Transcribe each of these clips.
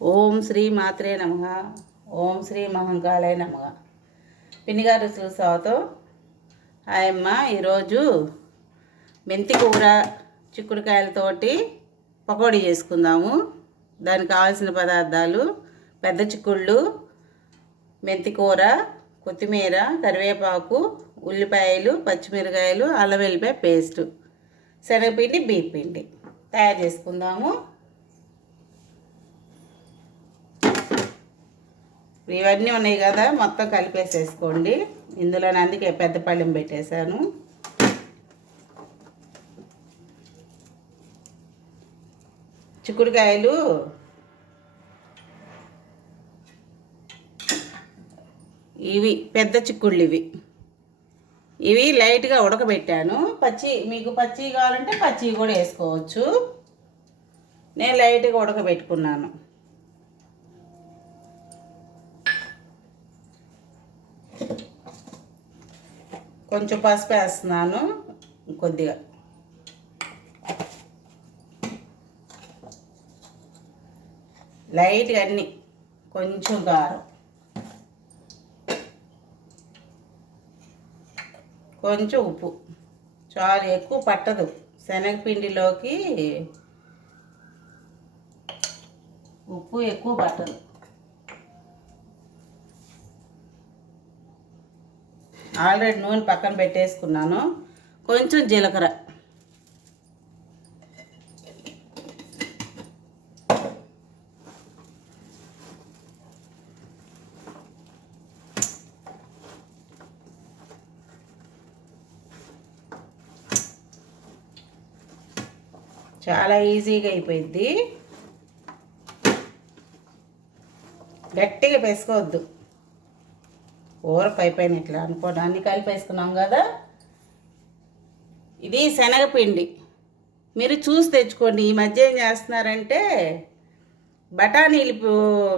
ఓం శ్రీ మాత్రే నమ. ఓం శ్రీ మహంకాళే నమ. పిన్నిగారు రుచుల స్వాగతం హాయమ్మ ఈరోజు మెంతి కూర చిక్కుడుకాయలతోటి పకోడీ చేసుకుందాము. దానికి కావాల్సిన పదార్థాలు పెద్ద చిక్కుళ్ళు మెంతి కూర కొత్తిమీర కరివేపాకు ఉల్లిపాయలు పచ్చిమిరకాయలు అల్లం వెల్లిపాయ పేస్ట్ శనగపిండి బీప్ పిండి తయారు చేసుకుందాము. ఇవన్నీ ఉన్నాయి కదా మొత్తం కలిపేసేసుకోండి. ఇందులో అందుకే పెద్ద పళ్ళెం పెట్టేశాను. చిక్కుడుకాయలు. ఇవి పెద్ద చిక్కుళ్ళు ఇవి. ఇవి లైట్గా ఉడకబెట్టాను. పచ్చి మీకు పచ్చి కావాలంటే పచ్చి కూడా వేసుకోవచ్చు. నేను లైట్గా ఉడకబెట్టుకున్నాను. కొంచెం పసుపు వేస్తున్నాను కొద్దిగా. లైట్గా అన్ని కొంచెం కారం. కొంచెం ఉప్పు. చాలా ఎక్కువ పట్టదు. శనగపిండిలోకి ఉప్పు ఎక్కువ పట్టదు. ఆల్రెడీ నూనె పక్కన పెట్టేసుకున్నాను. కొంచెం జీలకర్ర. చాలా ఈజీగా అయిపోయింది గట్టిగా పెసుకోవద్దు కూర పై పైన ఇట్లా అనుకోండి అన్ని కలిపేసుకున్నాం కదా. ఇది శనగపిండి. మీరు చూసి తెచ్చుకోండి. ఈ మధ్య ఏం చేస్తున్నారంటే బఠానీలు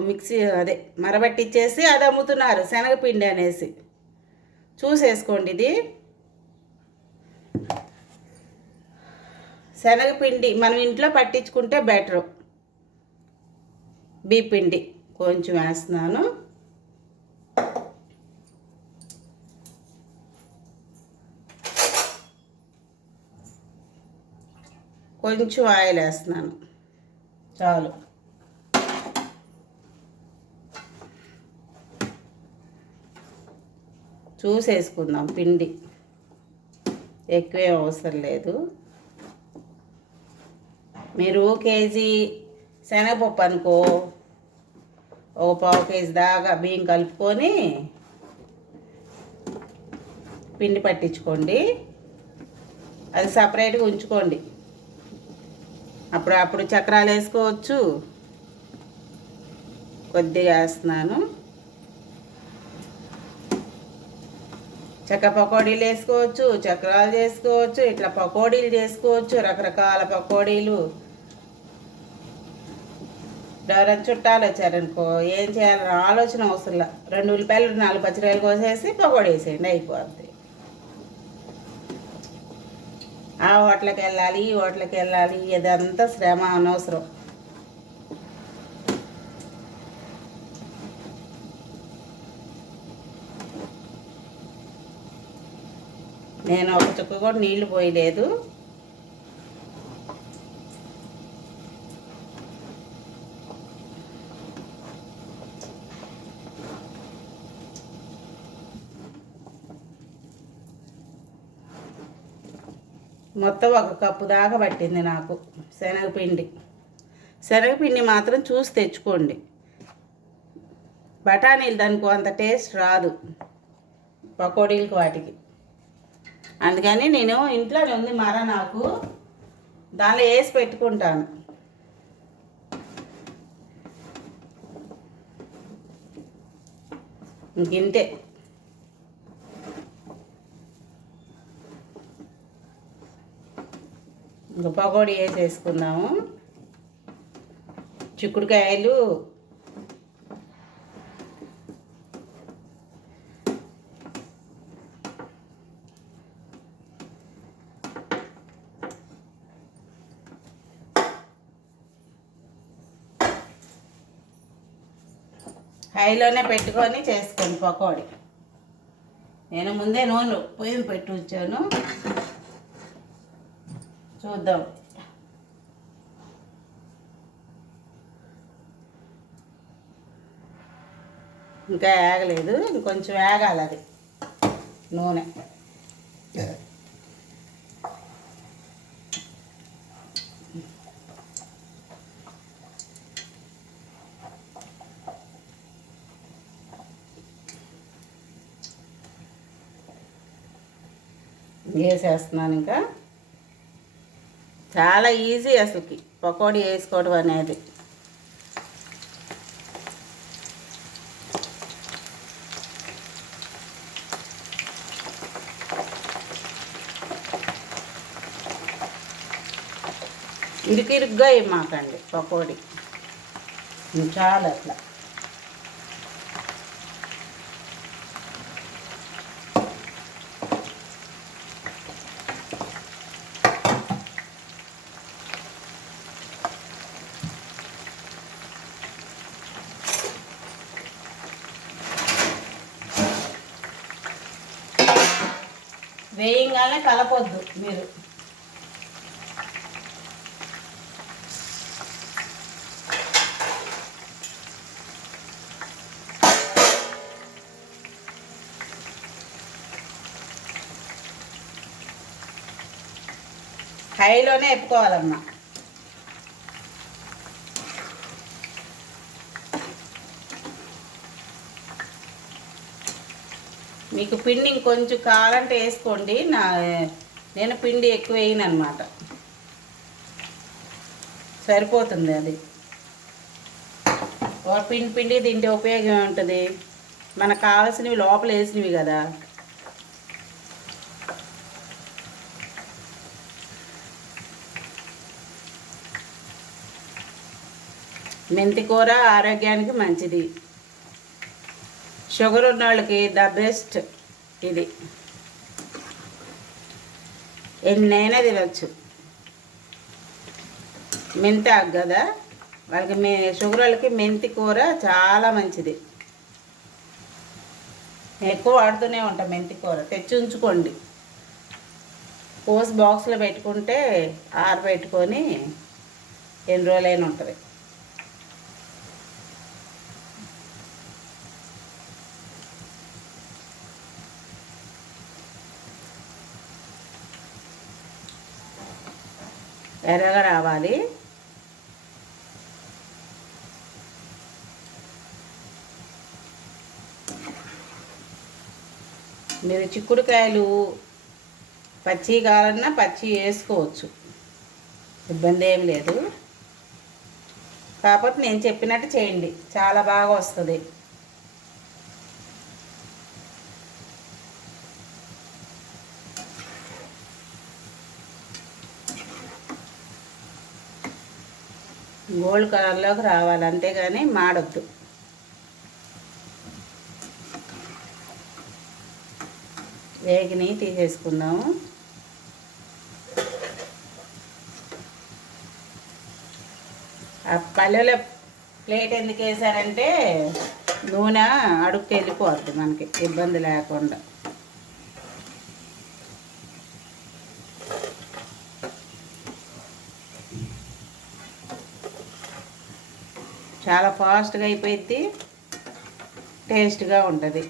మిక్సీ అదే మరబట్టిచ్చేసి అది అమ్ముతున్నారు శనగపిండి అనేసి. చూసేసుకోండి ఇది. శనగపిండి మనం ఇంట్లో పట్టించుకుంటే బెటరు. పిండి కొంచెం వేస్తున్నాను. కొంచెం ఆయిల్ వేస్తున్నాను. చాలు. చూసేసుకుందాం పిండి. ఎక్కువేం అవసరం లేదు. మీరు కేజీ శనగపప్పు అనుకో ఒక పావు కేజీ దాకా బియ్యం కలుపుకొని పిండి పట్టించుకోండి. అది సపరేట్గా ఉంచుకోండి. అప్పుడు అప్పుడు చక్రాలు వేసుకోవచ్చు. కొద్దిగా వేస్తున్నాను. చెక్క పకోడీలు వేసుకోవచ్చు చక్రాలు చేసుకోవచ్చు ఇట్లా పకోడీలు చేసుకోవచ్చు రకరకాల పకోడీలు. ఎవరైనా చుట్టాలు వచ్చారనుకో ఏం చేయాలని ఆలోచన అవసరం లే. రెండు ఉల్లిపాయలు నాలుగు పచ్చిరాయలు కోసేసి పకోడీ వేసేయండి అయిపోద్ది. ఆ హోటల్కి వెళ్ళాలి ఈ హోటల్కి వెళ్ళాలి ఇదంతా శ్రమ అనవసరం. నేను ఒక చుక్క కూడా నీళ్ళు పోయలేదు. మొత్తం ఒక కప్పు దాకా పట్టింది నాకు శనగపిండి. శనగపిండి మాత్రం చూసి తెచ్చుకోండి. బఠానీలు దానికి అంత టేస్ట్ రాదు పకోడీలకు వాటికి. అందుకని నేను ఇంట్లోనే ఉంది మర నాకు. దానిలో వేసి పెట్టుకుంటాను. ఇంకింతే ఇంకా పకోడీ వేసేసుకుందాము. చిక్కుడుకాయలు. హైలోనే పెట్టుకొని చేసుకోండి పకోడీ. నేను ముందే నూనె పొయ్యి పెట్టి ఉంచాను. చూద్దాం. ఇంకా ఆగలేదు ఇంకొంచెం ఆగాలి అది. నూనె. వేసేస్తున్నాను ఇంకా. చాలా ఈజీ అసలుకి. పకోడీ వేసుకోవడం అనేది. ఇరుకిరుగ్గా మాకండి పకోడీ. చాలా అట్లా. వేయంగానే కలపొద్దు మీరు. హైలోనే ఎప్పుకోవాలమ్మా. మీకు పిండి ఇంకొంచెం కావాలంటే వేసుకోండి. నా నేను పిండి ఎక్కువ వేయను అనమాట సరిపోతుంది అది. పిండి పిండి తింటే ఉపయోగం ఉంటుంది మనకు కావాల్సినవి లోపల వేసినవి కదా. మెంతి కూర ఆరోగ్యానికి మంచిది. షుగర్ ఉన్న వాళ్ళకి ద బెస్ట్ ఇది. ఎన్నైనా తినచ్చు. మెంతి ఆకు కదా? వాళ్ళకి మే షుగర్ వాళ్ళకి మెంతి కూర చాలా మంచిది. ఎక్కువ వాడుతూనే ఉంటాం మెంతి కూర. తెచ్చి ఉంచుకోండి. పోస్ బాక్స్లో పెట్టుకుంటే ఆరబెట్టుకొని ఎన్ని రోజులైనా ఉంటుంది. ఎర్రగా రావాలి. మీరు చిక్కుడుకాయలు పచ్చి కావాలన్నా పచ్చి వేసుకోవచ్చు. ఇబ్బంది ఏం లేదు. కాకపోతే నేను చెప్పినట్టు చేయండి. చాలా బాగా వస్తుంది. గోల్డ్ కలర్లోకి రావాలి అంతేగాని మాడొద్దు. వేగిని తీసేసుకుందాము. ఆ పల్లెల ప్లేట్ ఎందుకు వేసారంటే నూనె అడుక్కి వెళ్ళిపోద్ది మనకి ఇబ్బంది లేకుండా. చాలా ఫాస్ట్గా అయిపోయింది టేస్ట్గా ఉంటుంది.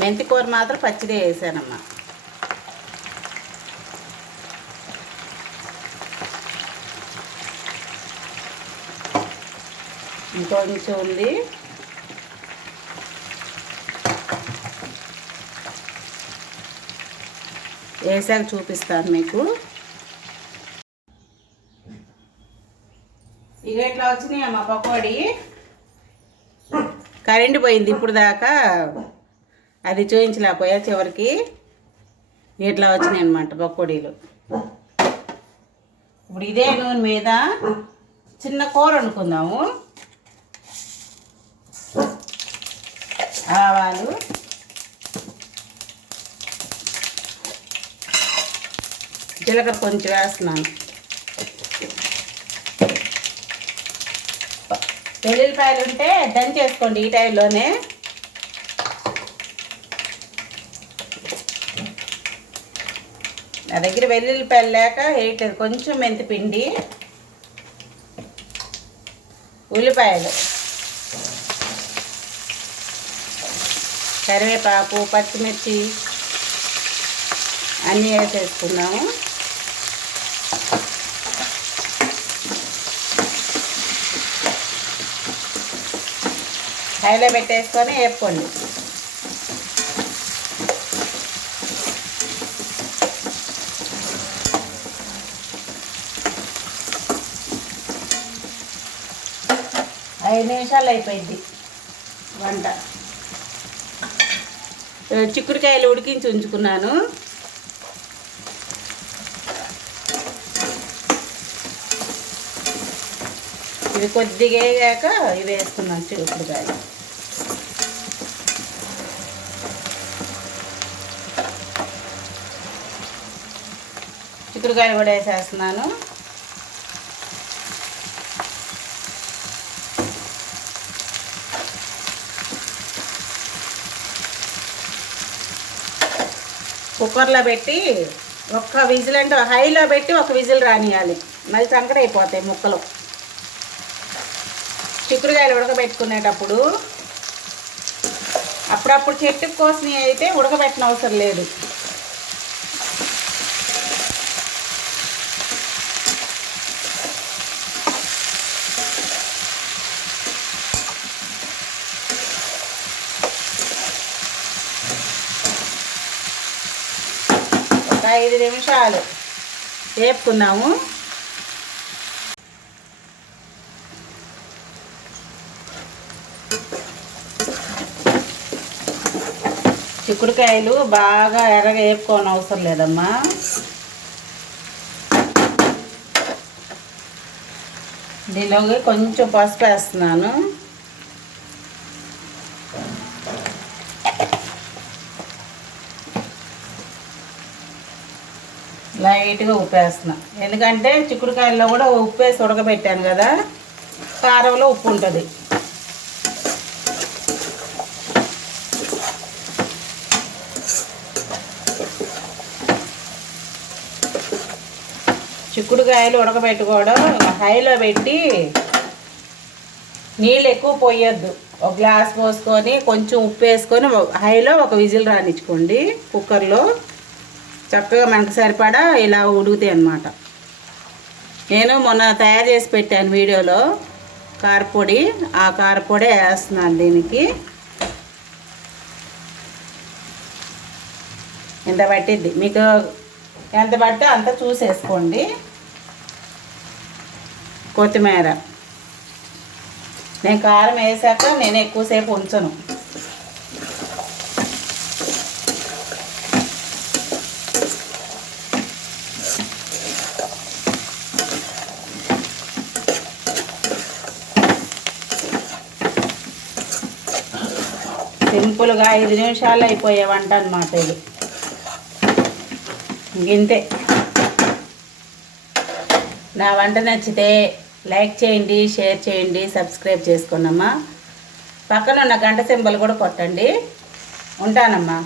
మెంతి కూర మాత్రం పచ్చిదే వేసానమ్మా. ఇంకొంచెం ఉంది. వేసాక చూపిస్తాను మీకు. ఇక ఇట్లా వచ్చినాయి అమ్మ పకోడీ. కరెంట్ పోయింది ఇప్పుడు దాకా. అది చూపించలేకపోయా చివరికి. ఇట్లా వచ్చినాయి అనమాట పకోడీలు. ఇప్పుడు ఇదే నూనె మీద చిన్న కూర వండుకుందాము. ఆవాలు. జీలకర్ర కొంచెం వేస్తున్నాను. వెల్లుల్లిపాయలు ఉంటే దంచేసుకోండి ఈ టైంలోనే. నా దగ్గర వెల్లుల్లిపాయలు లేక వేయట్లేదు కొంచెం మెంతిపిండి ఉల్లిపాయలు కరివేపాకు పచ్చిమిర్చి అన్నీ వేసేసుకున్నాము హైలో పెట్టేసుకొని వేపుకోండి. ఐదు నిమిషాలు అయిపోయింది వంట. చిక్కుడుకాయలు ఉడికించి ఉంచుకున్నాను. ఇది కొద్దిగా వేగాక ఇవి వేసుకున్నాను చిక్కుడుకాయలు. చిక్కుడుకాయలు కూడా వేసేస్తున్నాను. కుక్కర్లో పెట్టి ఒక్క విజిల్ అంటే హైలో పెట్టి ఒక విజిల్ రానియాలి. మళ్ళీ సంకట అయిపోతాయి ముక్కలు. చిక్కుడుకాయలు ఉడకబెట్టుకునేటప్పుడు అప్పుడప్పుడు చెట్టు కోసినవి అయితే ఉడకబెట్టిన అవసరం లేదు ఒక చాలు వేపుకున్నాము. చిక్కుడుకాయలు బాగా ఎర్రగా వేపుకోని అవసరం లేదమ్మా. దీనిలోకి కొంచెం పసుపు వేస్తున్నాను. లైట్గా ఉప్పు ఎందుకంటే చిక్కుడుకాయల్లో కూడా ఉప్పు వేసి ఉడకబెట్టాను కదా కారంలో ఉప్పు ఉంటుంది. చిక్కుడుకాయలు ఉడకబెట్టుకోవడం హైలో పెట్టి నీళ్ళు ఎక్కువ పోయొద్దు. ఒక గ్లాస్ పోసుకొని కొంచెం ఉప్పు వేసుకొని హైలో ఒక విజిల్ రానిచ్చుకోండి కుక్కర్లో. చక్కగా మనకు సరిపడా ఇలా ఉడుగుతాయి అన్నమాట. నేను మొన్న తయారు చేసి పెట్టాను వీడియోలో కారపొడి ఆ కారపొడి వేస్తున్నాను దీనికి. ఎంత పట్టిద్ది? మీకు ఎంత పట్టో అంత చూసేసుకోండి. కొత్తిమీర. నేను కారం వేసాక నేను ఎక్కువసేపు ఉంచను. సింపుల్గా ఐదు నిమిషాలు అయిపోయే వంట అనమాట ఇది. ఇంతే నా వంట నచ్చితే లైక్ చేయండి షేర్ చేయండి సబ్స్క్రైబ్ చేసుకోండమ్మా. పక్కన ఉన్న గంట సింబల్ కూడా కొట్టండి. ఉంటానమ్మా.